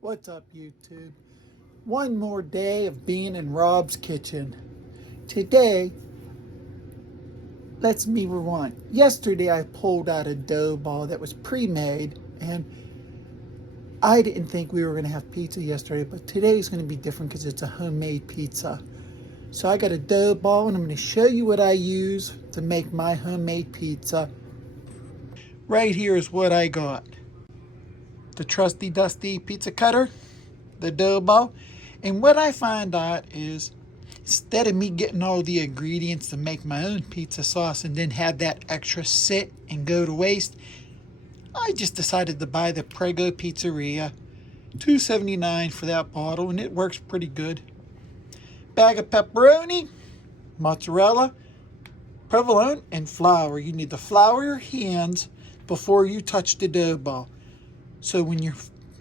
What's up, YouTube? One more day of being in Rob's kitchen. Today, let's me rewind. Yesterday, I pulled out a dough ball that was pre-made, and I didn't think we were going to have pizza yesterday, but today's going to be different because it's a homemade pizza. So I got a dough ball, and I'm going to show you what I use to make my homemade pizza. Right here is what I got. The trusty dusty pizza cutter, the dough ball, and what I find out is instead of me getting all the ingredients to make my own pizza sauce and then have that extra sit and go to waste, I just decided to buy the Prego Pizzeria, $2.79 for that bottle, and it works pretty good. Bag of pepperoni, mozzarella, provolone, and flour. You need to flour your hands before you touch the dough ball. So when your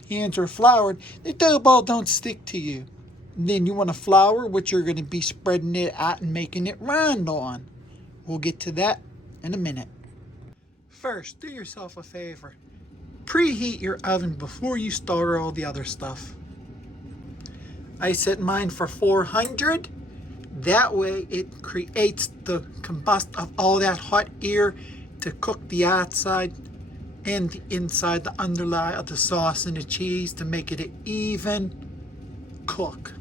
hands are floured, the dough ball don't stick to you. And then you want to flour, which you're going to be spreading it out and making it round on. We'll get to that in a minute. First, do yourself a favor. Preheat your oven before you start all the other stuff. I set mine for 400. That way it creates the combust of all that hot air to cook the outside and the inside, the underlie of the sauce and the cheese to make it an even cook.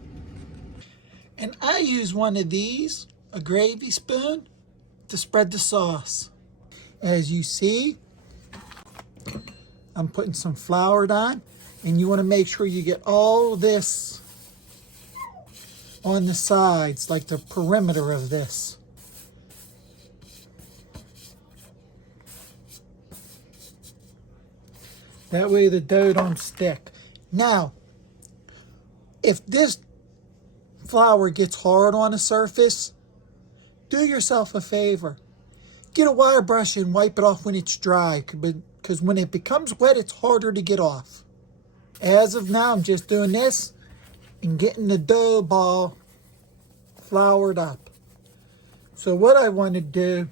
And I use one of these, a gravy spoon, to spread the sauce. As you see, I'm putting some flour down, and you want to make sure you get all this on the sides, like the perimeter of this. That way the dough don't stick. Now, if this flour gets hard on the surface, do yourself a favor. Get a wire brush and wipe it off when it's dry, because when it becomes wet, it's harder to get off. As of now, I'm just doing this and getting the dough ball floured up. So what I want to do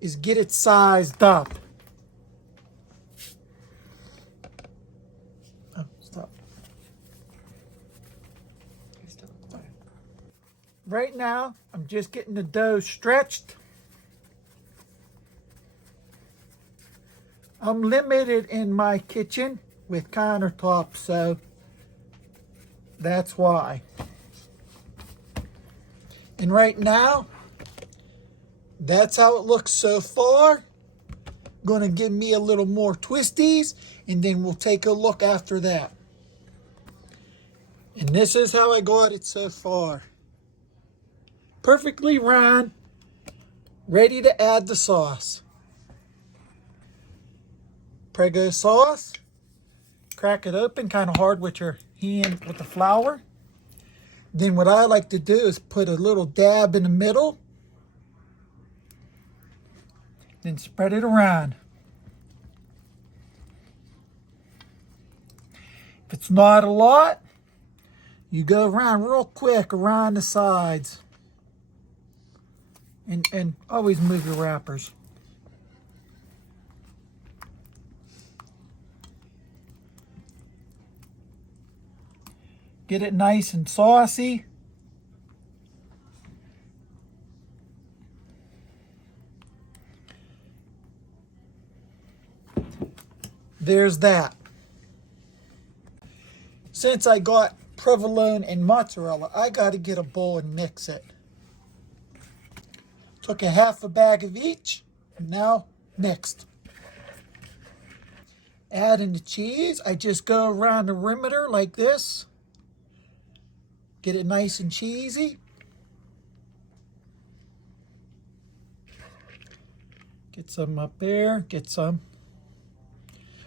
is get it sized up. Oh, stop. Right now, I'm just getting the dough stretched. I'm limited in my kitchen with countertops, so that's why. And right now, that's how it looks so far. Gonna give me a little more twisties, and then we'll take a look after that. And this is how I got it so far. Perfectly round, ready to add the sauce. Prego sauce. Crack it open kind of hard with your hand with the flour. Then what I like to do is put a little dab in the middle. Then spread it around. If it's not a lot, you go around real quick around the sides. And always move your wrappers. Get it nice and saucy. There's that. Since I got provolone and mozzarella, I got to get a bowl and mix it. Took a half a bag of each, and now mixed. Adding the cheese, I just go around the perimeter like this. Get it nice and cheesy. Get some up there, get some.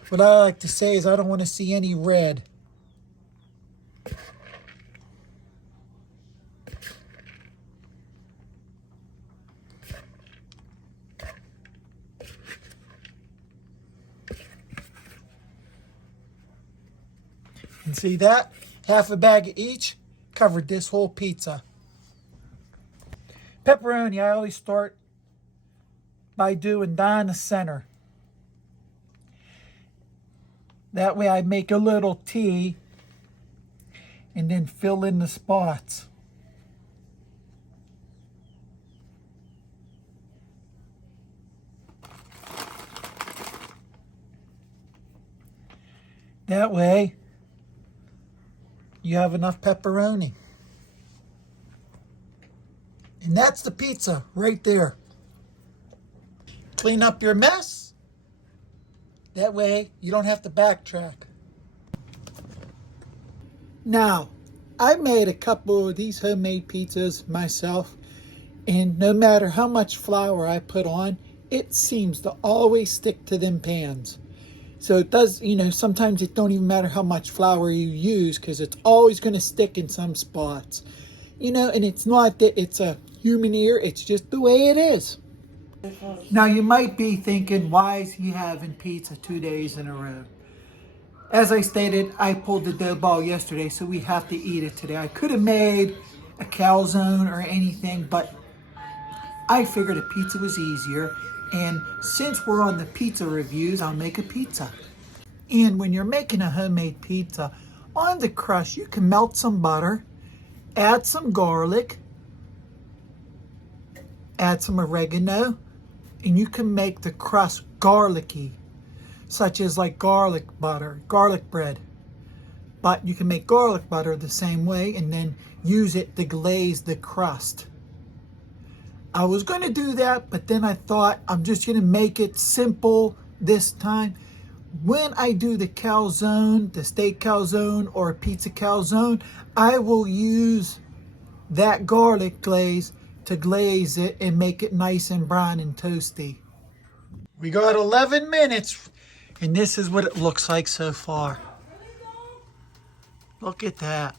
What I like to say is I don't want to see any red. And see that? Half a bag of each covered this whole pizza. Pepperoni, I always start by doing down the center. That way I make a little T and then fill in the spots. That way you have enough pepperoni. And that's the pizza right there. Clean up your mess. That way you don't have to backtrack. Now, I made a couple of these homemade pizzas myself, and no matter how much flour I put on, it seems to always stick to them pans. So it does, sometimes it don't even matter how much flour you use because it's always going to stick in some spots. And it's not that it's a human ear, it's just the way it is. Now you might be thinking, why is he having pizza 2 days in a row? As I stated, I pulled the dough ball yesterday, so we have to eat it today. I could have made a calzone or anything, but I figured a pizza was easier. And since we're on the pizza reviews, I'll make a pizza. And when you're making a homemade pizza, on the crust, you can melt some butter, add some garlic, add some oregano, and you can make the crust garlicky, such as like garlic butter, garlic bread. But you can make garlic butter the same way and then use it to glaze the crust. I was going to do that, but then I thought I'm just going to make it simple this time. When I do the calzone, the steak calzone or pizza calzone, I will use that garlic glaze to glaze it and make it nice and brown and toasty. We got 11 minutes, and this is what it looks like so far. Look at that.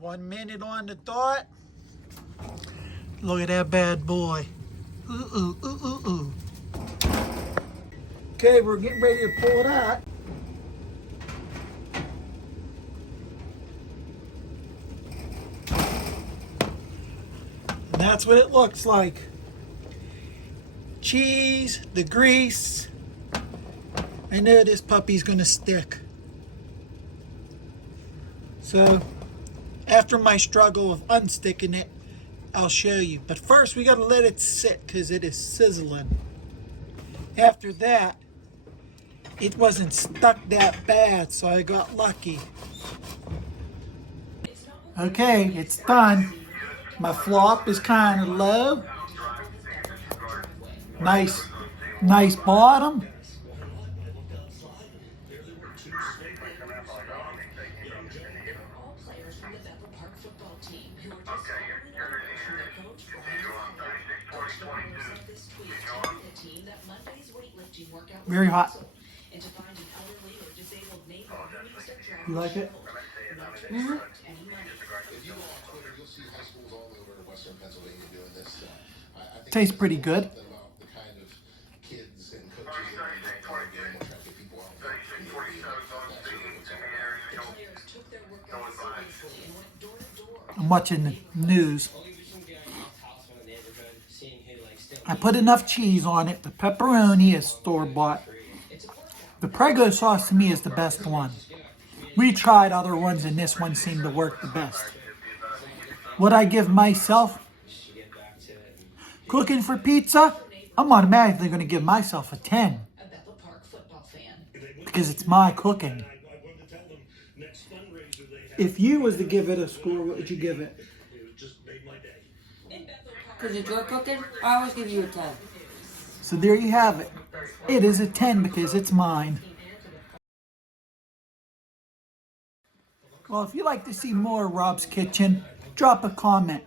One minute on the dot. Look at that bad boy. Ooh, ooh, ooh, ooh, ooh. Okay, we're getting ready to pull that. And that's what it looks like. Cheese, the grease. I know this puppy's gonna stick. So, after my struggle of unsticking it, I'll show you. But first we gotta let it sit because it is sizzling. After that, it wasn't stuck that bad, so I got lucky. Okay, it's done. My flop is kind of low. Nice bottom. Very hot. You like it? Mm-hmm. Tastes pretty good. I'm watching the news. I put enough cheese on it. The pepperoni is store-bought. The Prego sauce to me is the best one. We tried other ones and this one seemed to work the best. What I give myself cooking for pizza, I'm automatically going to give myself a 10. Because it's my cooking. If you was to give it a score, what would you give it? Because it's your cooking, I always give you a 10. So there you have it. It is a 10 because it's mine. Well, if you'd like to see more Rob's Kitchen, drop a comment.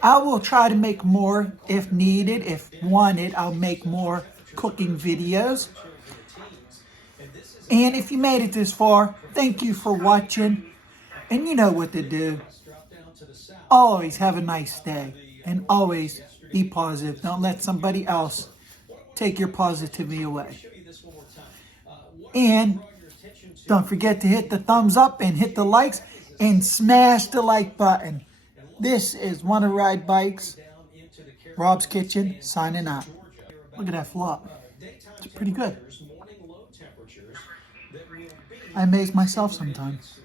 I will try to make more if needed. If wanted, I'll make more cooking videos. And if you made it this far, thank you for watching. And you know what to do. Always have a nice day. And always be positive. Don't let somebody else take your positivity away. And don't forget to hit the thumbs up and hit the likes and smash the like button. This is Wanna Ride Bikes, Rob's Kitchen, signing out. Look at that flop. It's pretty good. I amaze myself sometimes.